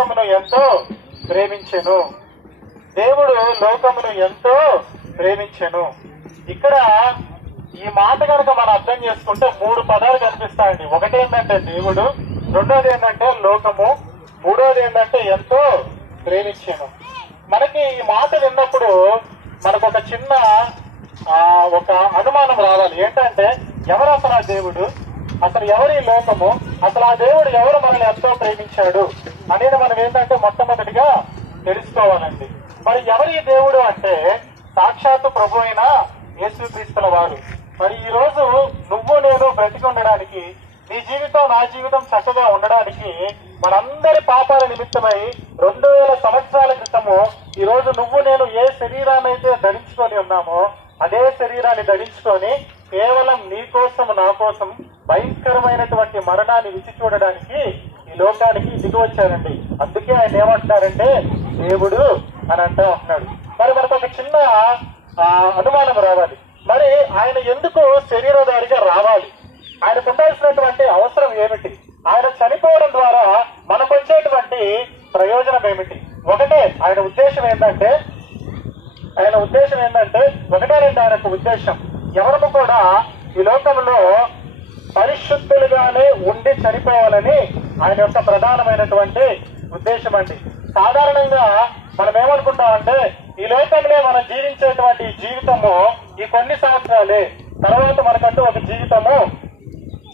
లోకమును ఎంతో ప్రేమించెను. దేవుడు లోకమును ఎంతో ప్రేమించెను. ఇక్కడ ఈ మాట కనుక మనం అర్థం చేసుకుంటే 3 పదాలు కనిపిస్తాయండి. ఒకటి ఏంటంటే దేవుడు, రెండోది ఏంటంటే లోకము, మూడోది ఏంటంటే ఎంతో ప్రేమించెను. మనకి ఈ మాట విన్నప్పుడు మనకు ఒక చిన్న ఒక అనుమానం రావాలి. ఏంటంటే ఎవరు అసలు ఆ దేవుడు, అసలు ఎవరి లోకము, అసలు ఆ దేవుడు ఎవరు మనల్ని ఎంతో ప్రేమించాడు అనేది మనం ఏంటంటే మొట్టమొదటిగా తెలుసుకోవాలండి. మరి ఎవరి దేవుడు అంటే సాక్షాత్తు ప్రభు అయిన యేసుక్రీస్తుల వారు. మరి ఈ రోజు నువ్వు నేను బ్రతికి ఉండడానికి, నీ జీవితం నా జీవితం చక్కగా ఉండడానికి, మనందరి పాపాల నిమిత్తమై 2000 సంవత్సరాల క్రితము ఈ రోజు నువ్వు నేను ఏ శరీరాన్ని అయితే ధరించుకొని ఉన్నామో అదే శరీరాన్ని ధరించుకొని కేవలం నీ కోసం నా కోసం భయంకరమైనటువంటి మరణాన్ని విచి చూడడానికి ఈ లోకానికి దిగి వచ్చారండి. అందుకే ఆయన ఏమంటున్నారంటే దేవుడు అని అంటూ ఉంటున్నాడు. మరి మనకు ఒక చిన్న అనుమానం రావాలి. మరి ఆయన ఎందుకు శరీరధారిగా రావాలి? ఆయనకు ఉండాల్సినటువంటి అవసరం ఏమిటి? ఆయన చనిపోవడం ద్వారా మనకు వచ్చేటువంటి ప్రయోజనం ఏమిటి? ఒకటే ఆయన ఉద్దేశం ఏంటంటే ఒకటే రెండు ఆయనకు ఉద్దేశం, ఎవరు కూడా ఈ లోకంలో పరిశుద్ధులుగానే ఉండి చనిపోవాలని ఆయన యొక్క ప్రధానమైనటువంటి ఉద్దేశం అండి. సాధారణంగా మనం ఏమనుకుంటామంటే ఈ లోకంలో మనం జీవించేటువంటి జీవితము ఈ కొన్ని సంవత్సరాలే, తర్వాత మనకంటూ ఒక జీవితము